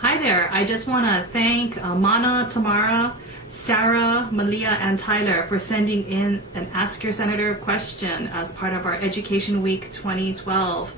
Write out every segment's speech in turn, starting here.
Hi there. I just want to thank Mana, Tamara, Sarah, Malia, and Tyler for sending in an Ask Your Senator question as part of our Education Week 2012.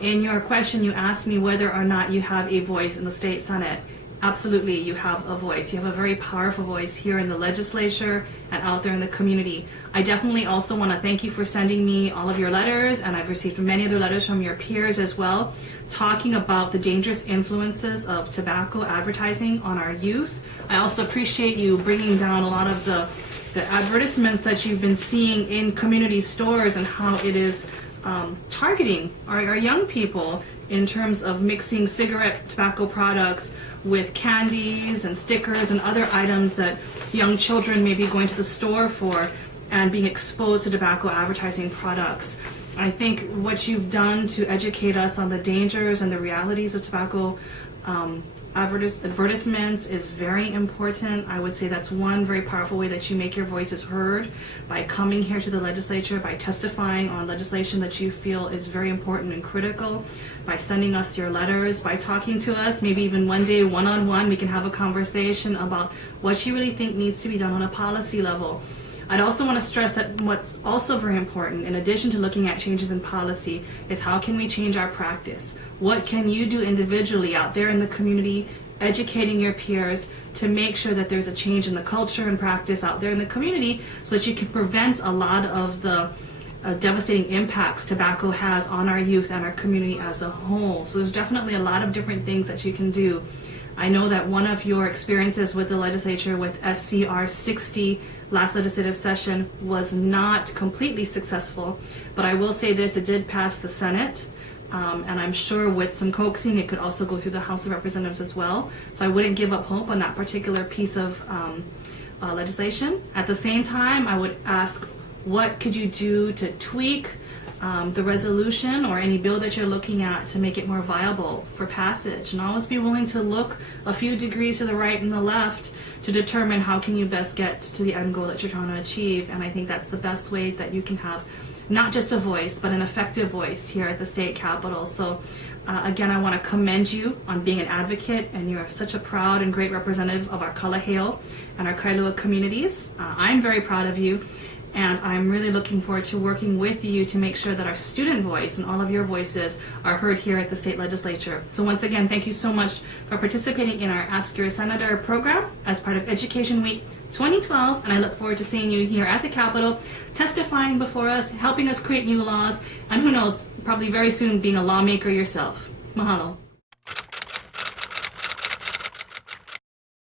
In your question, you asked me whether or not you have a voice in the state Senate. Absolutely, you have a voice. You have a very powerful voice here in the legislature and out there in the community. I definitely also want to thank you for sending me all of your letters, and I've received many other letters from your peers as well, talking about the dangerous influences of tobacco advertising on our youth. I also appreciate you bringing down a lot of the advertisements that you've been seeing in community stores and how it is targeting our young people in terms of mixing cigarette tobacco products with candies and stickers and other items that young children may be going to the store for and being exposed to tobacco advertising products. I think what you've done to educate us on the dangers and the realities of tobacco advertisements is very important. I would say that's one very powerful way that you make your voices heard, by coming here to the legislature, by testifying on legislation that you feel is very important and critical, by sending us your letters, by talking to us, maybe even one day one-on-one we can have a conversation about what you really think needs to be done on a policy level. I'd also want to stress that what's also very important, in addition to looking at changes in policy, is how can we change our practice? What can you do individually out there in the community, educating your peers to make sure that there's a change in the culture and practice out there in the community so that you can prevent a lot of the devastating impacts tobacco has on our youth and our community as a whole. So there's definitely a lot of different things that you can do. I know that one of your experiences with the legislature with SCR 60 last legislative session was not completely successful, but I will say this, it did pass the Senate, and I'm sure with some coaxing it could also go through the House of Representatives as well. So I wouldn't give up hope on that particular piece of legislation. At the same time, I would ask, what could you do to tweak the resolution or any bill that you're looking at to make it more viable for passage? And always be willing to look a few degrees to the right and the left to determine how can you best get to the end goal that you're trying to achieve. And I think that's the best way that you can have not just a voice, but an effective voice here at the state capitol. So again, I want to commend you on being an advocate, and you're such a proud and great representative of our Kalaheo and our Kailua communities. I'm very proud of you. And I'm really looking forward to working with you to make sure that our student voice and all of your voices are heard here at the state legislature. So once again, thank you so much for participating in our Ask Your Senator program as part of Education Week 2012. And I look forward to seeing you here at the Capitol, testifying before us, helping us create new laws, and who knows, probably very soon being a lawmaker yourself. Mahalo.